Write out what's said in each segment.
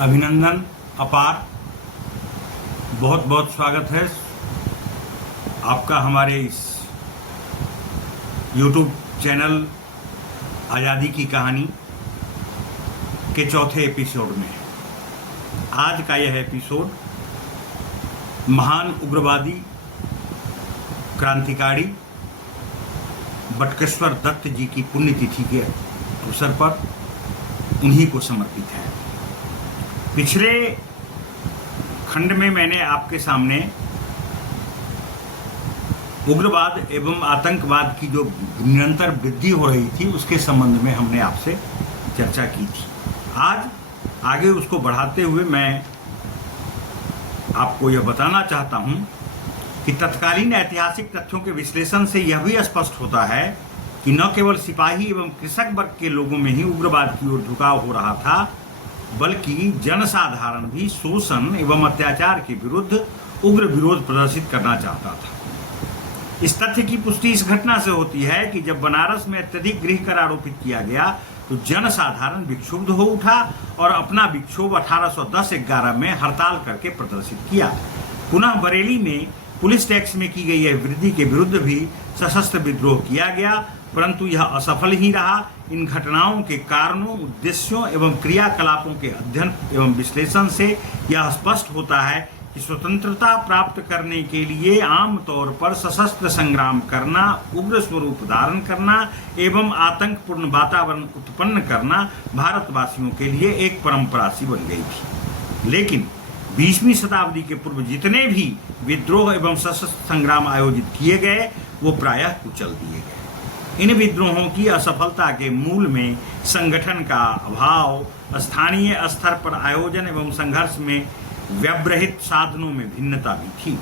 अभिनंदन अपार। बहुत बहुत स्वागत है आपका हमारे इस YouTube चैनल आज़ादी की कहानी के चौथे एपिसोड में। आज का यह एपिसोड महान उग्रवादी क्रांतिकारी बटुकेश्वर दत्त जी की पुण्यतिथि के अवसर पर उन्हीं को समर्पित है। पिछले खंड में मैंने आपके सामने उग्रवाद एवं आतंकवाद की जो निरंतर वृद्धि हो रही थी उसके संबंध में हमने आपसे चर्चा की थी। आज आगे उसको बढ़ाते हुए मैं आपको यह बताना चाहता हूं कि तत्कालीन ऐतिहासिक तथ्यों के विश्लेषण से यह भी स्पष्ट होता है कि न केवल सिपाही एवं कृषक वर्ग के लोगों में ही उग्रवाद की ओर झुकाव हो रहा था, बल्कि जनसाधारण भी शोषण एवं अत्याचार के विरुद्ध उग्र विरोध प्रदर्शित करना चाहता था। इस तथ्य की पुष्टि इस घटना से होती है कि जब बनारस में अत्यधिक गृह कर आरोपित किया गया तो जनसाधारण विक्षुब्ध हो उठा और अपना विक्षोभ 1810-11 में हड़ताल करके प्रदर्शित किया। पुनः बरेली में पुलिस टैक्स में की गई वृद्धि के विरुद्ध भी सशस्त्र विद्रोह किया गया, परंतु यह असफल ही रहा। इन घटनाओं के कारणों, उद्देश्यों एवं क्रियाकलापों के अध्ययन एवं विश्लेषण से यह स्पष्ट होता है कि स्वतंत्रता प्राप्त करने के लिए आम तौर पर सशस्त्र संग्राम करना, उग्र स्वरूप धारण करना एवं आतंकपूर्ण वातावरण उत्पन्न करना भारतवासियों के लिए एक परंपरा सी बन गई थी। लेकिन 20वीं शताब्दी के पूर्व जितने भी विद्रोह एवं सशस्त्र संग्राम आयोजित किए गए वो प्रायः कुचल दिए गए। इन विद्रोहों की असफलता के मूल में संगठन का अभाव, स्थानीय स्तर पर आयोजन एवं संघर्ष में व्यवहित साधनों में भिन्नता भी थी।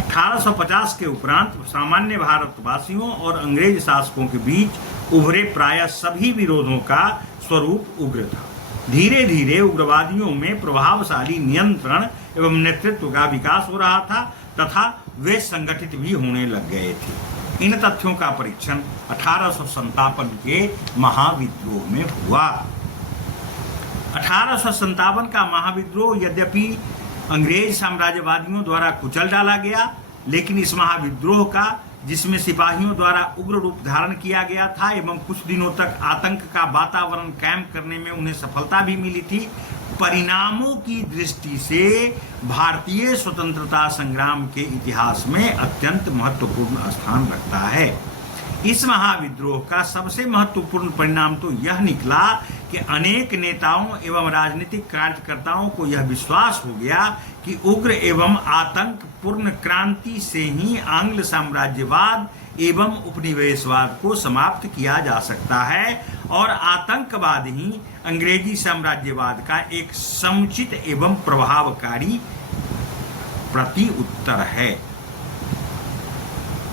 1850 के उपरांत सामान्य भारतवासियों और अंग्रेज शासकों के बीच उभरे प्रायः सभी विरोधों का स्वरूप उग्र था। धीरे धीरे उग्रवादियों में प्रभावशाली नियंत्रण एवं नेतृत्व का विकास हो रहा था तथा वे संगठित भी होने लग गए थे। इन तथ्यों का परीक्षण 1857 के महाविद्रोह में हुआ। 1857 का महाविद्रोह यद्यपि अंग्रेज साम्राज्यवादियों द्वारा कुचल डाला गया, लेकिन इस महाविद्रोह का, जिसमें सिपाहियों द्वारा उग्र रूप धारण किया गया था एवं कुछ दिनों तक आतंक का वातावरण कायम करने में उन्हें सफलता भी मिली थी, परिणामों की दृष्टि से भारतीय स्वतंत्रता संग्राम के इतिहास में अत्यंत महत्वपूर्ण स्थान रखता है। इस महाविद्रोह का सबसे महत्वपूर्ण परिणाम तो यह निकला कि अनेक नेताओं एवं राजनीतिक कार्यकर्ताओं को यह विश्वास हो गया कि उग्र एवं आतंकपूर्ण क्रांति से ही आंग्ल साम्राज्यवाद एवं उपनिवेशवाद को समाप्त किया जा सकता है और आतंकवाद ही अंग्रेजी साम्राज्यवाद का एक समुचित एवं प्रभावकारी प्रति उत्तर है।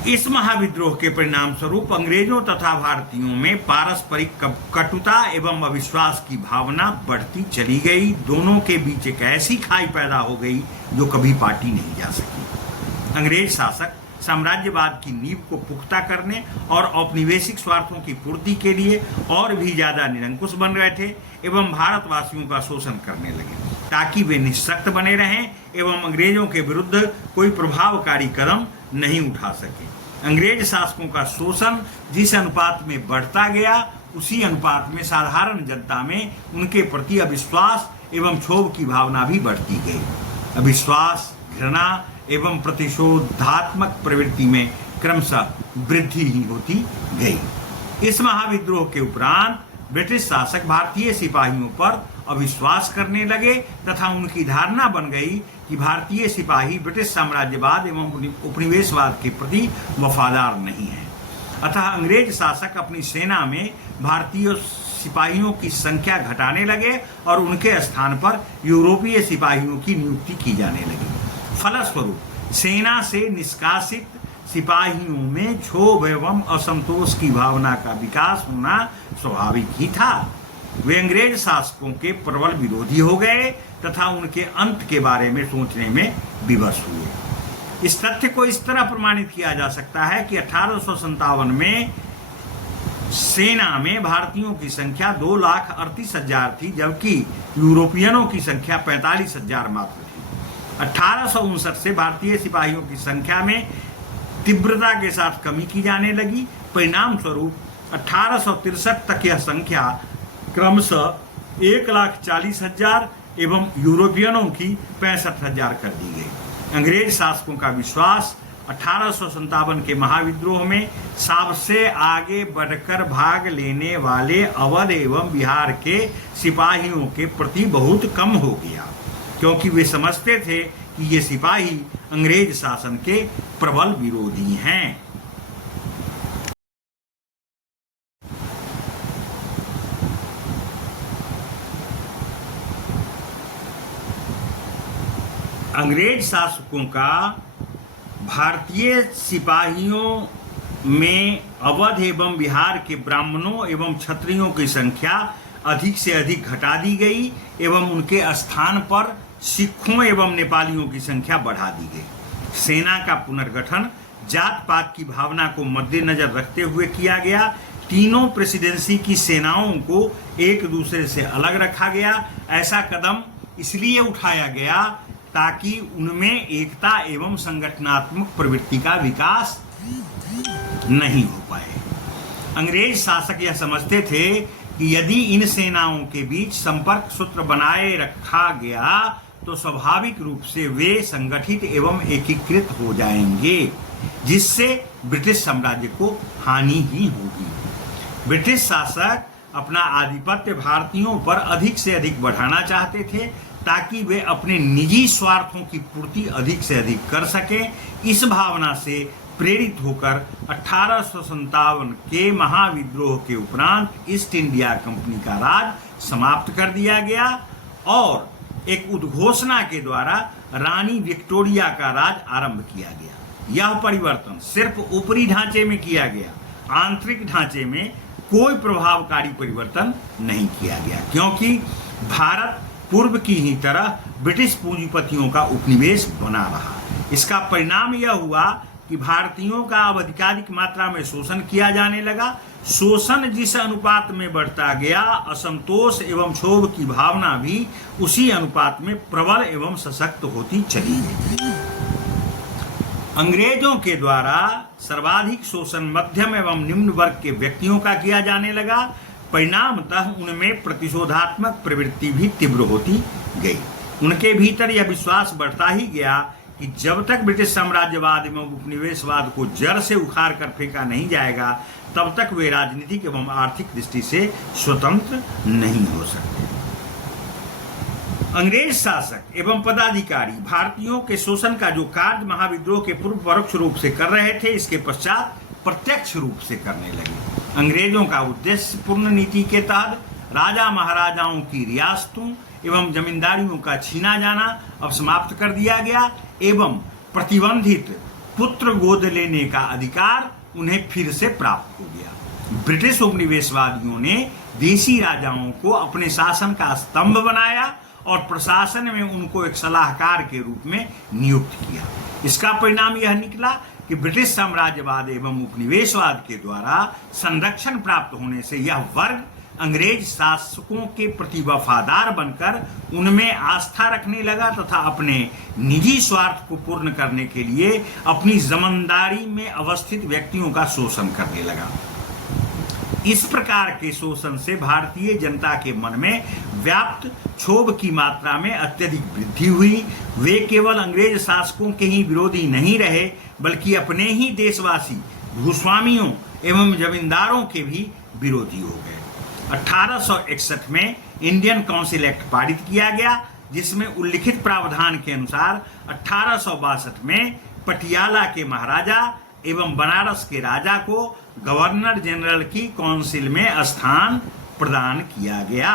इस महाविद्रोह के परिणाम स्वरूप अंग्रेजों तथा भारतीयों में पारस्परिक कटुता एवं अविश्वास की भावना बढ़ती चली गई। दोनों के बीच एक ऐसी खाई पैदा हो गई जो कभी पाटी नहीं जा सकी। अंग्रेज शासक साम्राज्यवाद की नींव को पुख्ता करने और औपनिवेशिक स्वार्थों की पूर्ति के लिए और भी ज्यादा निरंकुश बन रहे थे एवं भारतवासियों का शोषण करने लगे ताकि वे निःशक्त बने रहें एवं अंग्रेजों के विरुद्ध कोई प्रभावकारी कदम नहीं उठा सके। अंग्रेज शासकों का शोषण जिस अनुपात में बढ़ता गया, उसी अनुपात में साधारण जनता में उनके प्रति अविश्वास एवं क्षोभ की भावना भी बढ़ती गई। अविश्वास, घृणा एवं प्रतिशोधात्मक प्रवृत्ति में क्रमशः वृद्धि ही होती गई। इस महाविद्रोह के उपरांत ब्रिटिश शासक भारतीय सिपाहियों पर अविश्वास करने लगे तथा उनकी धारणा बन गई कि भारतीय सिपाही ब्रिटिश साम्राज्यवाद एवं उपनिवेशवाद के प्रति वफादार नहीं है। अतः अंग्रेज शासक अपनी सेना में भारतीय सिपाहियों की संख्या घटाने लगे और उनके स्थान पर यूरोपीय सिपाहियों की नियुक्ति की जाने लगी। फलस्वरूप सेना से निष्कासित सिपाहियों में क्षोभ एवं असंतोष की भावना का विकास होना स्वाभाविक ही था। वे अंग्रेज शासकों के प्रबल विरोधी हो गए तथा उनके अंत के बारे में सोचने में विवश हुए। इस तथ्य को इस तरह प्रमाणित किया जा सकता है कि 1857 में सेना में भारतीयों की संख्या 2,38,000 थी, जबकि यूरोपियनों की संख्या 45,000 मात्र थी। 1859 से भारतीय सिपाहियों की संख्या में तीव्रता के साथ कमी की जाने लगी। परिणाम स्वरूप 1863 तक यह संख्या क्रमशः 1,40,000 एवं यूरोपियनों की 65,000 कर दी गई। अंग्रेज शासकों का विश्वास 1857 के महाविद्रोह में सबसे आगे बढ़कर भाग लेने वाले अवध एवं बिहार के सिपाहियों के प्रति बहुत कम हो गया, क्योंकि वे समझते थे कि ये सिपाही अंग्रेज शासन के प्रबल विरोधी हैं। अंग्रेज शासकों का भारतीय सिपाहियों में अवध एवं बिहार के ब्राह्मणों एवं क्षत्रियों की संख्या अधिक से अधिक घटा दी गई एवं उनके स्थान पर सिखों एवं नेपालियों की संख्या बढ़ा दी गई। सेना का पुनर्गठन जात पात की भावना को मद्देनजर रखते हुए किया गया। तीनों प्रेसिडेंसी की सेनाओं को एक दूसरे से अलग रखा गया। ऐसा कदम इसलिए उठाया गया ताकि उनमें एकता एवं संगठनात्मक प्रवृत्ति का विकास नहीं हो पाए। अंग्रेज शासक यह समझते थे कि यदि इन सेनाओं के बीच संपर्क सूत्र बनाए रखा गया तो स्वाभाविक रूप से वे संगठित एवं एकीकृत हो जाएंगे, जिससे ब्रिटिश साम्राज्य को हानि ही होगी। ब्रिटिश शासक अपना आधिपत्य भारतीयों पर अधिक से अधिक बढ़ाना चाहते थे ताकि वे अपने निजी स्वार्थों की पूर्ति अधिक से अधिक कर सकें। इस भावना से प्रेरित होकर 1857 के महाविद्रोह के उपरांत ईस्ट इंडिया कंपनी का राज समाप्त कर दिया गया और एक उद्घोषणा के द्वारा रानी विक्टोरिया का राज आरंभ किया गया। यह परिवर्तन सिर्फ ऊपरी ढांचे में किया गया, आंतरिक ढांचे में कोई प्रभावकारी परिवर्तन नहीं किया गया, क्योंकि भारत पूर्व की ही तरह ब्रिटिश पूंजीपतियों का उपनिवेश बना रहा। इसका परिणाम यह हुआ कि भारतीयों का अब अधिकाधिक मात्रा में शोषण किया जाने लगा। शोषण जिस अनुपात में बढ़ता गया, असंतोष एवं क्षोभ की भावना भी उसी अनुपात में प्रबल एवं सशक्त होती चली गई। अंग्रेजों के द्वारा सर्वाधिक शोषण मध्यम एवं निम्न वर्ग के व्यक्तियों का किया जाने लगा। परिणामतः उनमें प्रतिशोधात्मक प्रवृत्ति भी तीव्र होती गई। उनके भीतर यह विश्वास बढ़ता ही गया कि जब तक ब्रिटिश साम्राज्यवाद एवं उपनिवेशवाद को जड़ से उखाड़ कर फेंका नहीं जाएगा, तब तक वे राजनीतिक एवं आर्थिक दृष्टि से स्वतंत्र नहीं हो सकते। अंग्रेज शासक एवं पदाधिकारी भारतीयों के शोषण का जो कार्य महाविद्रोह के पूर्व परोक्ष रूप से कर रहे थे, इसके पश्चात प्रत्यक्ष रूप से करने लगे। अंग्रेजों का उद्देश्य पूर्ण नीति के तहत राजा महाराजाओं की रियासतों एवं जमींदारियों का छीना जाना अब समाप्त कर दिया गया एवं प्रतिबंधित पुत्र गोद लेने का अधिकार उन्हें फिर से प्राप्त हो गया। ब्रिटिश उपनिवेशवादियों ने देशी राजाओं को अपने शासन का स्तंभ बनाया और प्रशासन में उनको एक सलाहकार के रूप में नियुक्त किया। इसका परिणाम यह निकला कि ब्रिटिश साम्राज्यवाद एवं उपनिवेशवाद के द्वारा संरक्षण प्राप्त होने से यह वर्ग अंग्रेज शासकों के प्रति वफादार बनकर उनमें आस्था रखने लगा तथा अपने निजी स्वार्थ को पूर्ण करने के लिए अपनी जमींदारी में अवस्थित व्यक्तियों का शोषण करने लगा। इस प्रकार के शोषण से भारतीय जनता के मन में व्याप्त क्षोभ की मात्रा में अत्यधिक वृद्धि हुई। वे केवल अंग्रेज शासकों के ही विरोधी नहीं रहे, बल्कि अपने ही देशवासी भूस्वामियों एवं जमींदारों के भी विरोधी हो गए। 1861 में इंडियन काउंसिल एक्ट पारित किया गया, जिसमें उल्लिखित प्रावधान के अनुसार 1862 में पटियाला के महाराजा एवं बनारस के राजा को गवर्नर जनरल की काउंसिल में स्थान प्रदान किया गया।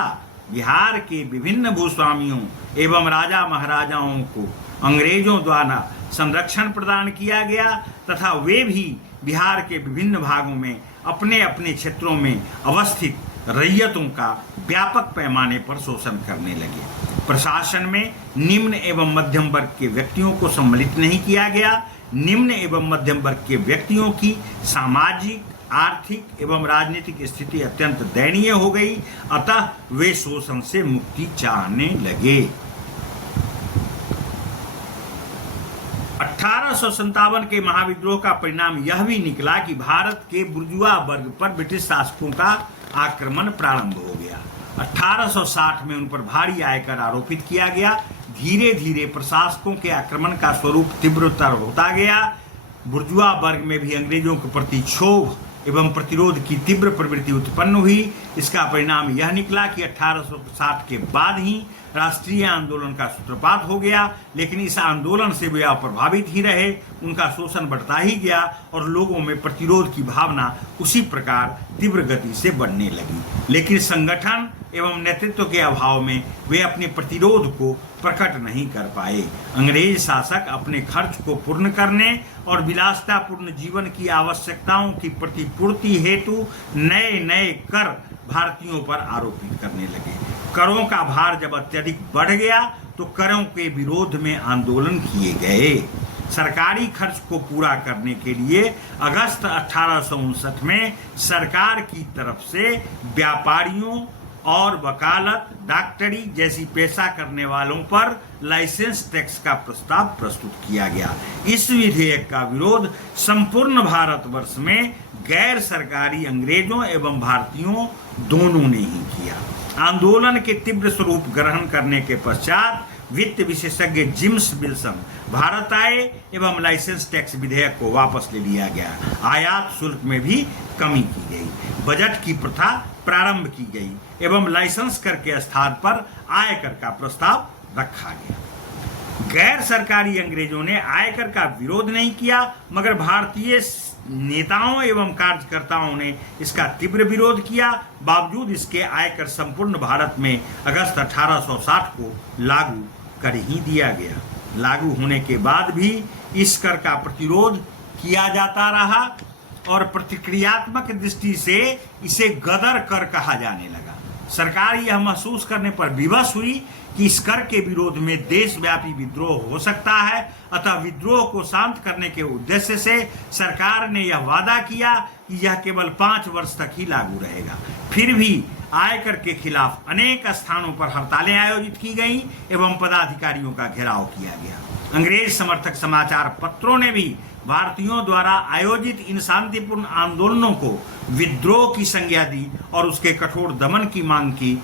बिहार के विभिन्न भूस्वामियों एवं राजा महाराजाओं को अंग्रेजों द्वारा संरक्षण प्रदान किया गया तथा वे भी बिहार के विभिन्न भागों में अपने अपने क्षेत्रों में अवस्थित रैयतों का व्यापक पैमाने पर शोषण करने लगे। प्रशासन में निम्न एवं मध्यम वर्ग के व्यक्तियों को सम्मिलित नहीं किया गया। निम्न एवं मध्यम वर्ग के व्यक्तियों की सामाजिक, आर्थिक एवं राजनीतिक स्थिति अत्यंत दयनीय हो गई, अतः वे शोषण से मुक्ति चाहने लगे। 1857 के महाविद्रोह का परिणाम यह भी निकला कि भारत के बुर्जुआ वर्ग पर ब्रिटिश शासकों का आक्रमण प्रारंभ हो गया। 1860 में उन पर भारी आयकर आरोपित किया गया। धीरे धीरे प्रशासकों के आक्रमण का स्वरूप तीव्रतर होता गया। बुर्जुआ वर्ग में भी अंग्रेजों के प्रति क्षोभ एवं प्रतिरोध की तीव्र प्रवृत्ति उत्पन्न हुई। इसका परिणाम यह निकला कि 1860 के बाद ही राष्ट्रीय आंदोलन का सूत्रपात हो गया, लेकिन इस आंदोलन से वे अप्रभावित ही रहे। उनका शोषण बढ़ता ही गया और लोगों में प्रतिरोध की भावना उसी प्रकार तीव्र गति से बढ़ने लगी। लेकिन संगठन एवं नेतृत्व के अभाव में वे अपने प्रतिरोध को प्रकट नहीं कर पाए। अंग्रेज शासक अपने खर्च को पूर्ण करने और विलासितापूर्ण जीवन की आवश्यकताओं की प्रतिपूर्ति हेतु नए नए कर भारतीयों पर आरोपित करने लगे। करों का भार जब अत्यधिक बढ़ गया तो करों के विरोध में आंदोलन किए गए। सरकारी खर्च को पूरा करने के लिए अगस्त 1859 में सरकार की तरफ से व्यापारियों और वकालत, डॉक्टरी जैसी पेशा करने वालों पर लाइसेंस टैक्स का प्रस्ताव प्रस्तुत किया गया। इस विधेयक का विरोध संपूर्ण भारतवर्ष में गैर सरकारी अंग्रेजों एवं भारतीयों दोनों ने ही किया। आंदोलन के तीव्र स्वरूप ग्रहण करने के पश्चात वित्त विशेषज्ञ जेम्स विल्सन भारत आए एवं लाइसेंस टैक्स विधेयक को वापस ले लिया गया। आयात शुल्क में भी कमी की गई, बजट की प्रथा प्रारंभ की गई एवं लाइसेंस कर के स्थान पर आयकर का प्रस्ताव रखा गया। गैर सरकारी अंग्रेजों ने आयकर का विरोध नहीं किया, मगर भारतीय नेताओं एवं कार्यकर्ताओं ने इसका तीव्र विरोध किया। बावजूद इसके आयकर संपूर्ण भारत में अगस्त 1860 को लागू कर ही दिया गया। लागू होने के बाद भी इस कर का प्रतिरोध किया जाता रहा और प्रतिक्रियात्मक दृष्टि से इसे गदर कर कहा जाने लगा। सरकार यह महसूस करने पर विवश हुई कि इस कर के विरोध में देशव्यापी विद्रोह हो सकता है, अतः विद्रोह को शांत करने के उद्देश्य से सरकार ने यह वादा किया कि यह केवल 5 वर्ष तक ही लागू रहेगा। फिर भी आयकर के खिलाफ अनेक स्थानों पर हड़तालें आयोजित की गईं एवं पदाधिकारियों का घेराव किया गया। अंग्रेज समर्थक समाचार पत्रों ने भी भारतीयों द्वारा आयोजित इन शांतिपूर्ण आंदोलनों को विद्रोह की संज्ञा दी और उसके कठोर दमन की मांग की।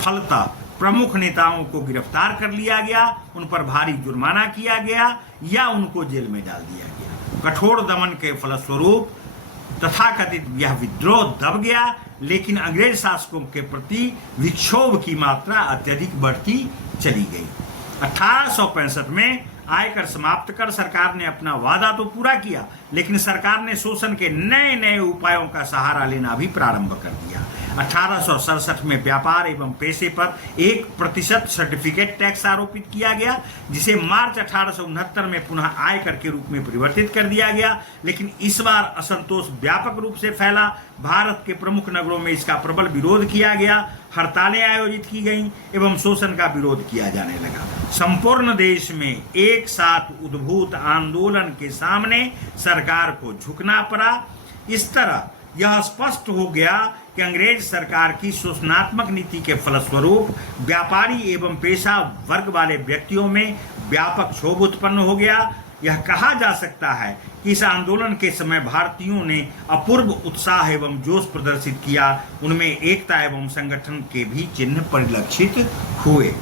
फलतः प्रमुख नेताओं को गिरफ्तार कर लिया गया, उन पर भारी जुर्माना किया गया या उनको जेल में डाल दिया गया। कठोर दमन के फलस्वरूप तथाकथित यह विद्रोह दब गया, लेकिन अंग्रेज शासकों के प्रति विक्षोभ की मात्रा अत्यधिक बढ़ती चली गई। 1865 में आयकर समाप्त कर सरकार ने अपना वादा तो पूरा किया, लेकिन सरकार ने शोषण के नए नए उपायों का सहारा लेना भी प्रारंभ कर दिया। 1867 में व्यापार एवं पेशे पर 1% सर्टिफिकेट टैक्स आरोपित किया गया, जिसे मार्च 1869 में पुनः आयकर के रूप में परिवर्तित कर दिया गया। लेकिन इस बार असंतोष व्यापक रूप से फैला। भारत के प्रमुख नगरों में इसका प्रबल विरोध किया गया, हड़तालें आयोजित की गईं एवं शोषण का विरोध किया जाने लगा। संपूर्ण देश में एक साथ उद्भूत आंदोलन के सामने सरकार को झुकना पड़ा। इस तरह यह स्पष्ट हो गया कि अंग्रेज सरकार की शोषणात्मक नीति के फलस्वरूप व्यापारी एवं पेशा वर्ग वाले व्यक्तियों में व्यापक क्षोभ उत्पन्न हो गया। यह कहा जा सकता है कि इस आंदोलन के समय भारतीयों ने अपूर्व उत्साह एवं जोश प्रदर्शित किया। उनमें एकता एवं संगठन के भी चिन्ह परिलक्षित हुए।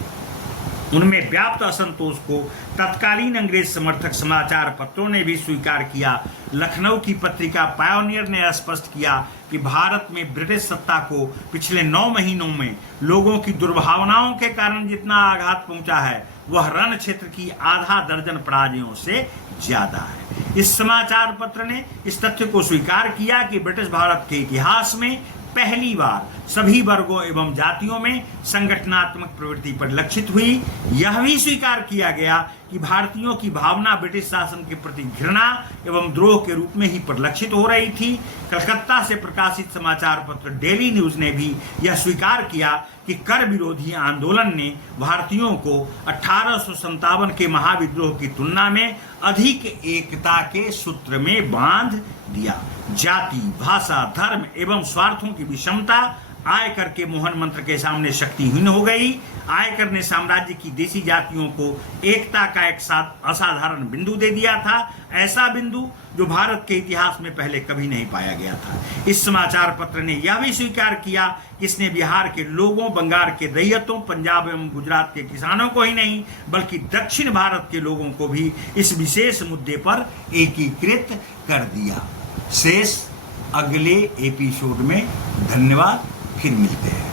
उनमें व्याप्त असंतोष को तत्कालीन अंग्रेज समर्थक समाचार पत्रों ने भी स्वीकार किया। लखनऊ की पत्रिका पायोनियर ने स्पष्ट किया कि भारत में ब्रिटिश सत्ता को पिछले 9 महीनों में लोगों की दुर्भावनाओं के कारण जितना आघात पहुंचा है, वह रण क्षेत्र की आधा दर्जन पराजयों से ज्यादा है। इस समाचार पत्र ने इस तथ्य को स्वीकार किया कि ब्रिटिश भारत के इतिहास में पहली बार सभी वर्गों एवं जातियों में संगठनात्मक प्रवृत्ति परिलक्षित हुई। यह भी स्वीकार किया गया कि भारतीयों की भावना ब्रिटिश शासन के प्रति घृणा एवं द्रोह के रूप में ही परिलक्षित हो रही थी। कलकत्ता से प्रकाशित समाचार पत्र डेली न्यूज ने भी यह स्वीकार किया कि कर विरोधी आंदोलन ने भारतीयों को 1857 के महाविद्रोह की तुलना में अधिक एकता के सूत्र में बांध दिया। जाति, भाषा, धर्म एवं स्वार्थों की विषमता आयकर के मोहन मंत्र के सामने शक्तिहीन हो गई। आयकर ने साम्राज्य की देशी जातियों को एकता का एक असाधारण बिंदु दे दिया था, ऐसा बिंदु जो भारत के इतिहास में पहले कभी नहीं पाया गया था। इस समाचार पत्र ने यह भी स्वीकार किया कि इसने बिहार के लोगों, बंगाल के रैयतों, पंजाब एवं गुजरात के किसानों को ही नहीं बल्कि दक्षिण भारत के लोगों को भी इस विशेष मुद्दे पर एकीकृत कर दिया। शेष अगले एपिसोड में। धन्यवाद, फिर मिलते हैं।